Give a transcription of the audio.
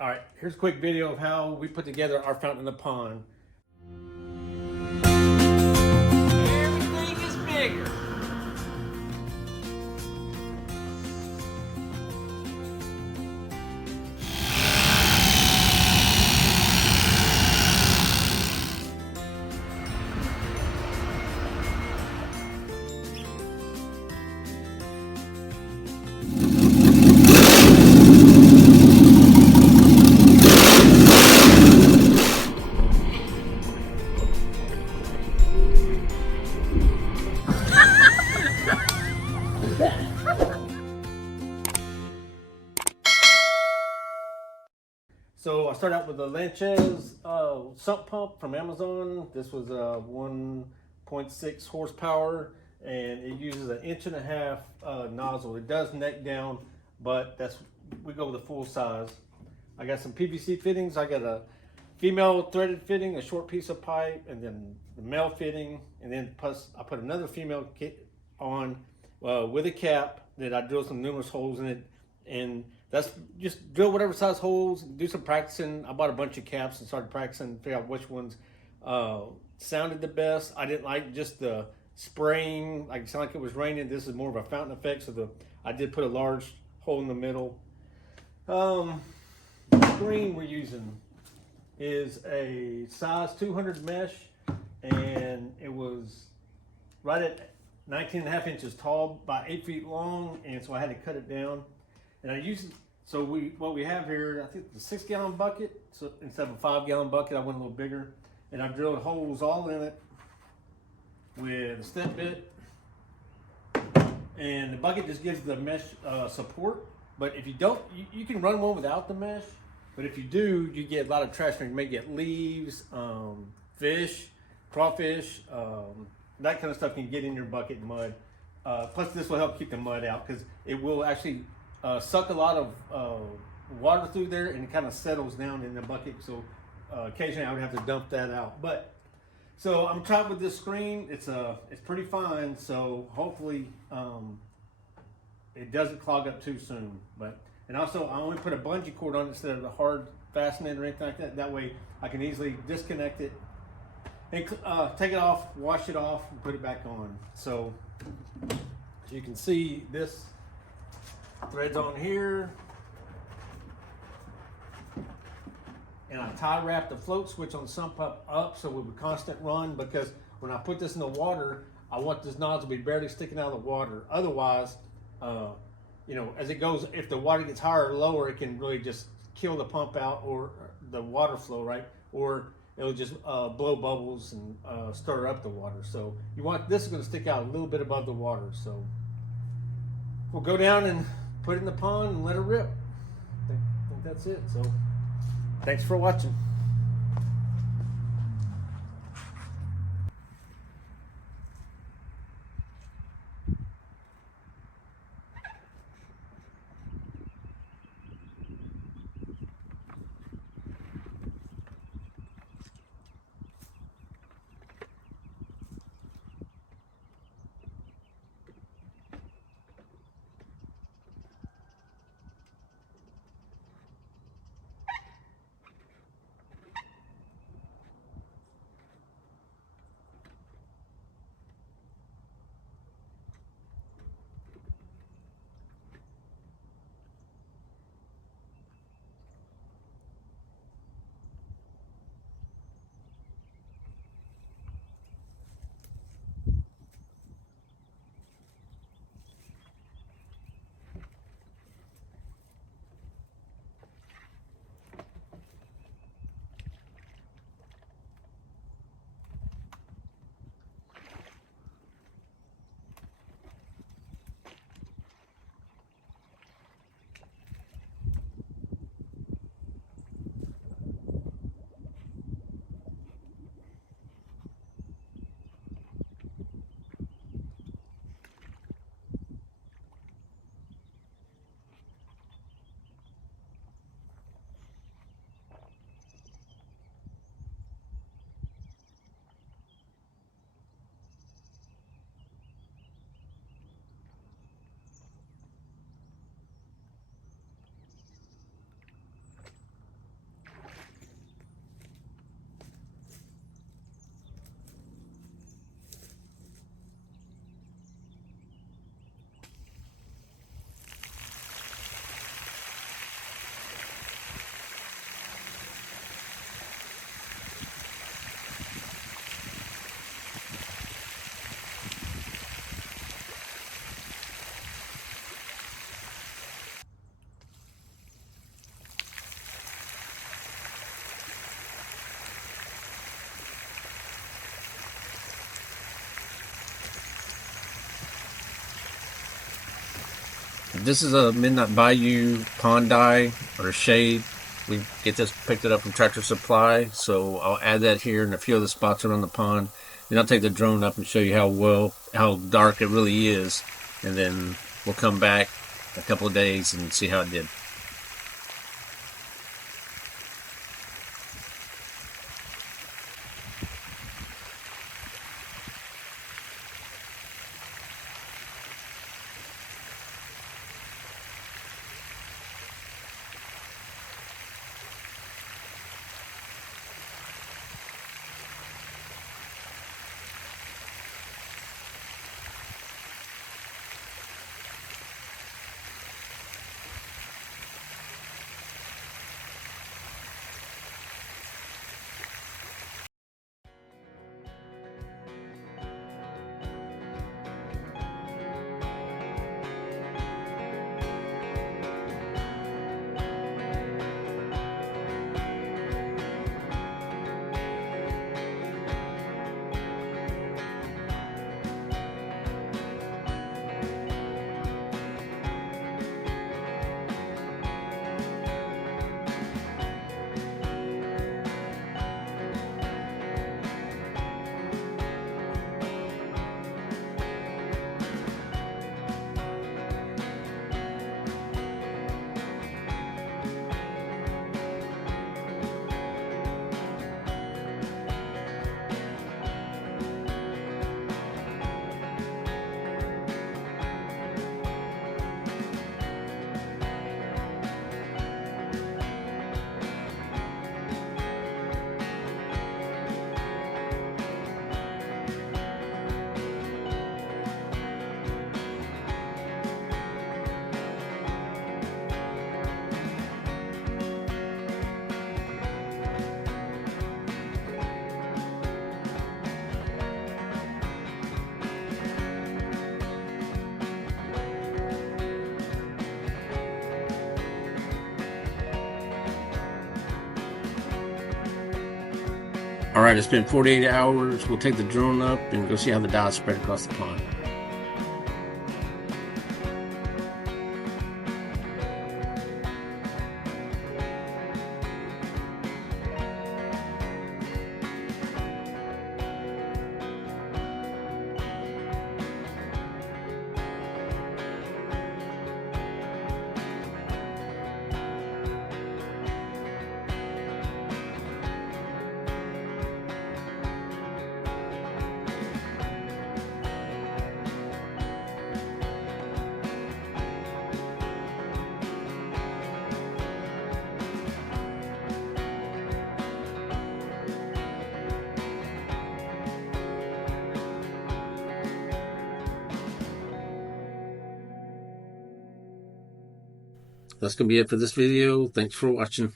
All right, here's a quick video of how we put together our fountain in the pond. Everything is bigger. So I started out with the Lanches sump pump from Amazon. This was a 1.6 horsepower, and it uses an 1.5 inch nozzle. It does neck down, but we go with the full size. I got some PVC fittings. I got a female threaded fitting, a short piece of pipe, and then the male fitting, and then plus I put another female kit on with a cap that I drilled some numerous holes in it, and that's just drill whatever size holes, do some practicing. I bought a bunch of caps and started practicing, figure out which ones sounded the best. I didn't like just the spraying, like it sounded like it was raining. This is more of a fountain effect, so I did put a large hole in the middle. The screen we're using is a size 200 mesh, and it was right at 19.5 inches tall by 8 feet long, and so I had to cut it down. And I used it, so what we have here, I think the 6-gallon bucket, so instead of a 5-gallon bucket, I went a little bigger, and I drilled holes all in it with a step bit, and the bucket just gives the mesh support. But if you don't, you can run one without the mesh, but if you do, you get a lot of trash. You may get leaves, fish, crawfish, that kind of stuff can get in your bucket and mud. Plus this will help keep the mud out, because it will actually suck a lot of water through there, and it kind of settles down in the bucket. So occasionally I would have to dump that out. But so I'm trying with this screen. It's pretty fine. So hopefully it doesn't clog up too soon. And also I only put a bungee cord on it instead of a hard fastening or anything like that. That way I can easily disconnect it and take it off, wash it off, and put it back on. So you can see this threads on here, and I tie wrap the float switch on the sump up so it would constant run, because when I put this in the water, I want this nozzle to be barely sticking out of the water. Otherwise, as it goes, if the water gets higher or lower, it can really just kill the pump out or the water flow, right? Or it'll just blow bubbles and stir up the water. So this is going to stick out a little bit above the water. So we'll go down and put it in the pond and let it rip. I think that's it. So thanks for watching. This is a Midnight Bayou pond dye or shade. We get this, picked it up from Tractor Supply, so I'll add that here in a few other spots around the pond. Then I'll take the drone up and show you how dark it really is, and then we'll come back a couple of days and see how it did. All right, it's been 48 hours. We'll take the drone up and go see how the dye spread across the pond. That's going to be it for this video. Thanks for watching.